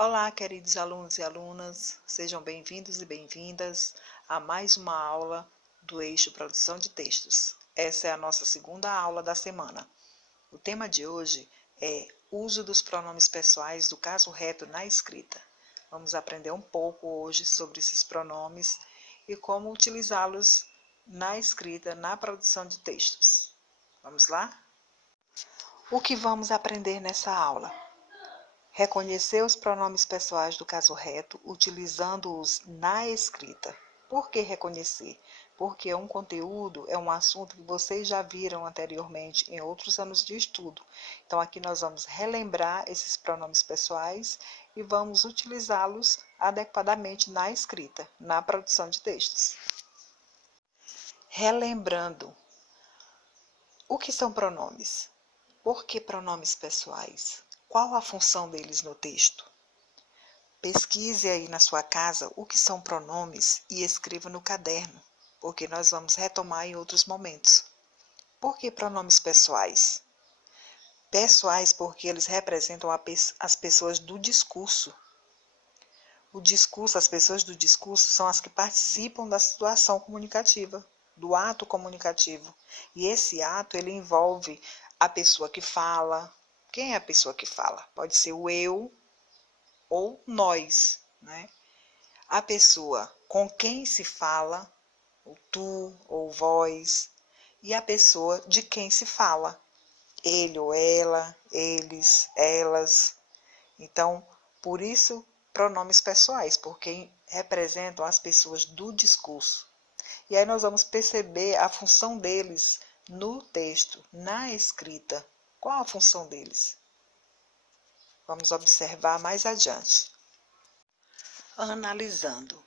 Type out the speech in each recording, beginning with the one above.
Olá, queridos alunos e alunas, sejam bem-vindos e bem-vindas a mais uma aula do eixo Produção de Textos. Essa é a nossa segunda aula da semana. O tema de hoje é uso dos pronomes pessoais do caso reto na escrita. Vamos aprender um pouco hoje sobre esses pronomes e como utilizá-los na escrita, na produção de textos. Vamos lá? O que vamos aprender nessa aula? Reconhecer os pronomes pessoais do caso reto, utilizando-os na escrita. Por que reconhecer? Porque um conteúdo é um assunto que vocês já viram anteriormente em outros anos de estudo. Então, aqui nós vamos relembrar esses pronomes pessoais e vamos utilizá-los adequadamente na escrita, na produção de textos. Relembrando, o que são pronomes? Por que pronomes pessoais? Qual a função deles no texto? Pesquise aí na sua casa o que são pronomes e escreva no caderno, porque nós vamos retomar em outros momentos. Por que pronomes pessoais? Pessoais porque eles representam as pessoas do discurso. O discurso, as pessoas do discurso são as que participam da situação comunicativa, do ato comunicativo. E esse ato, ele envolve a pessoa que fala. Quem é a pessoa que fala? Pode ser o eu ou nós, né? A pessoa com quem se fala, o tu ou vós, e a pessoa de quem se fala, ele ou ela, eles, elas. Então, por isso, pronomes pessoais, porque representam as pessoas do discurso. E aí nós vamos perceber a função deles no texto, na escrita. Qual a função deles? Vamos observar mais adiante. Analisando.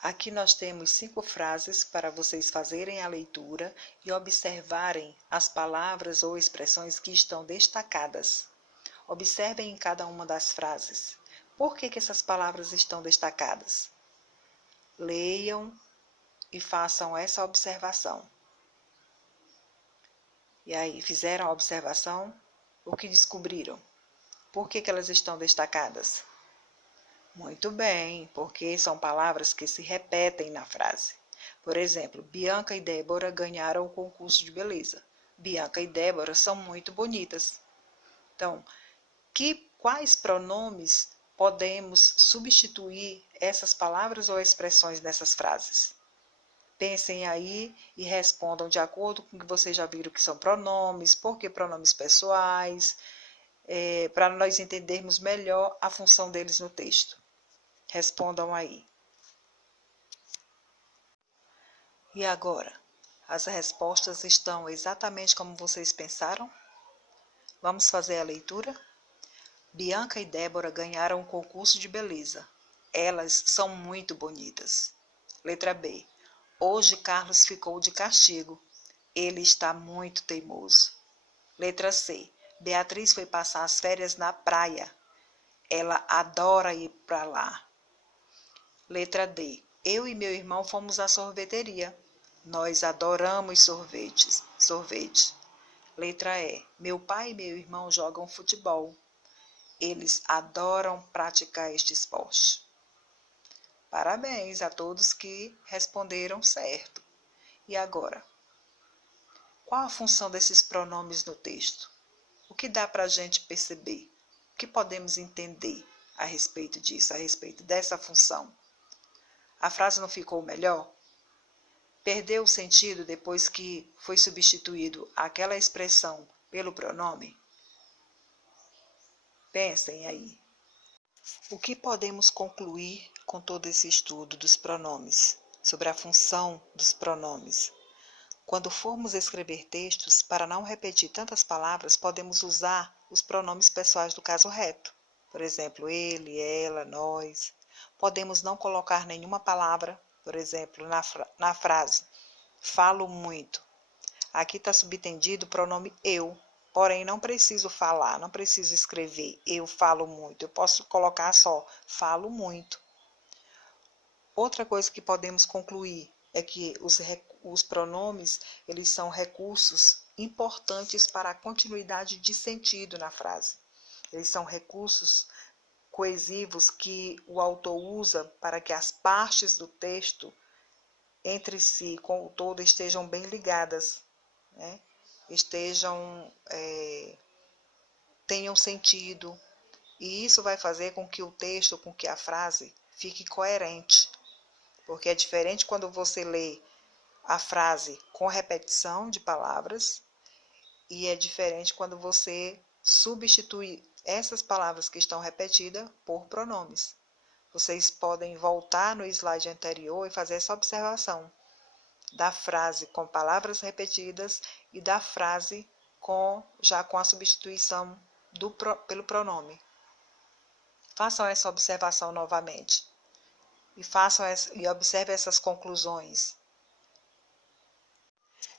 Aqui nós temos 5 frases para vocês fazerem a leitura e observarem as palavras ou expressões que estão destacadas. Observem em cada uma das frases. Por que essas palavras estão destacadas? Leiam e façam essa observação. E aí, fizeram a observação? O que descobriram? Por que elas estão destacadas? Muito bem, porque são palavras que se repetem na frase. Por exemplo, Bianca e Débora ganharam o concurso de beleza. Bianca e Débora são muito bonitas. Então, quais pronomes podemos substituir essas palavras ou expressões nessas frases? Pensem aí e respondam de acordo com o que vocês já viram que são pronomes, por que pronomes pessoais, para nós entendermos melhor a função deles no texto. Respondam aí. E agora? As respostas estão exatamente como vocês pensaram? Vamos fazer a leitura? Bianca e Débora ganharam o concurso de beleza. Elas são muito bonitas. Letra B. Hoje Carlos ficou de castigo. Ele está muito teimoso. Letra C. Beatriz foi passar as férias na praia. Ela adora ir para lá. Letra D. Eu e meu irmão fomos à sorveteria. Nós adoramos sorvete. Letra E. Meu pai e meu irmão jogam futebol. Eles adoram praticar este esporte. Parabéns a todos que responderam certo. E agora? Qual a função desses pronomes no texto? O que dá para a gente perceber? O que podemos entender a respeito disso, a respeito dessa função? A frase não ficou melhor? Perdeu o sentido depois que foi substituído aquela expressão pelo pronome? Pensem aí. O que podemos concluir com todo esse estudo dos pronomes, sobre a função dos pronomes? Quando formos escrever textos, para não repetir tantas palavras, podemos usar os pronomes pessoais do caso reto. Por exemplo, ele, ela, nós. Podemos não colocar nenhuma palavra, por exemplo, na frase, falo muito. Aqui está subtendido o pronome eu, porém não preciso falar, não preciso escrever eu falo muito. Eu posso colocar só, falo muito. Outra coisa que podemos concluir é que os pronomes, eles são recursos importantes para a continuidade de sentido na frase. Eles são recursos coesivos que o autor usa para que as partes do texto entre si, com o todo, estejam bem ligadas, né? Tenham sentido. E isso vai fazer com que o texto, com que a frase fique coerente. Porque é diferente quando você lê a frase com repetição de palavras e é diferente quando você substitui essas palavras que estão repetidas por pronomes. Vocês podem voltar no slide anterior e fazer essa observação da frase com palavras repetidas e da frase já com a substituição pelo pronome. Façam essa observação novamente e observem essas conclusões.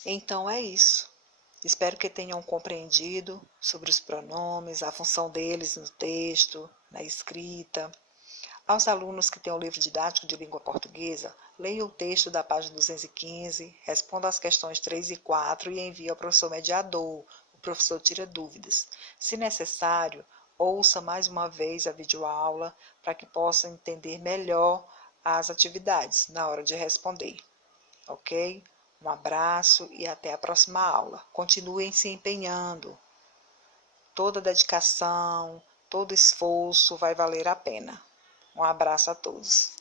Então é isso. Espero que tenham compreendido sobre os pronomes, a função deles no texto, na escrita. Aos alunos que têm o livro didático de língua portuguesa, leiam o texto da página 215, responda às questões 3 e 4 e envie ao professor mediador. O professor tira dúvidas. Se necessário, ouça mais uma vez a videoaula para que possa entender melhor as atividades na hora de responder. Ok? Um abraço e até a próxima aula. Continuem se empenhando. Toda dedicação, todo esforço vai valer a pena. Um abraço a todos.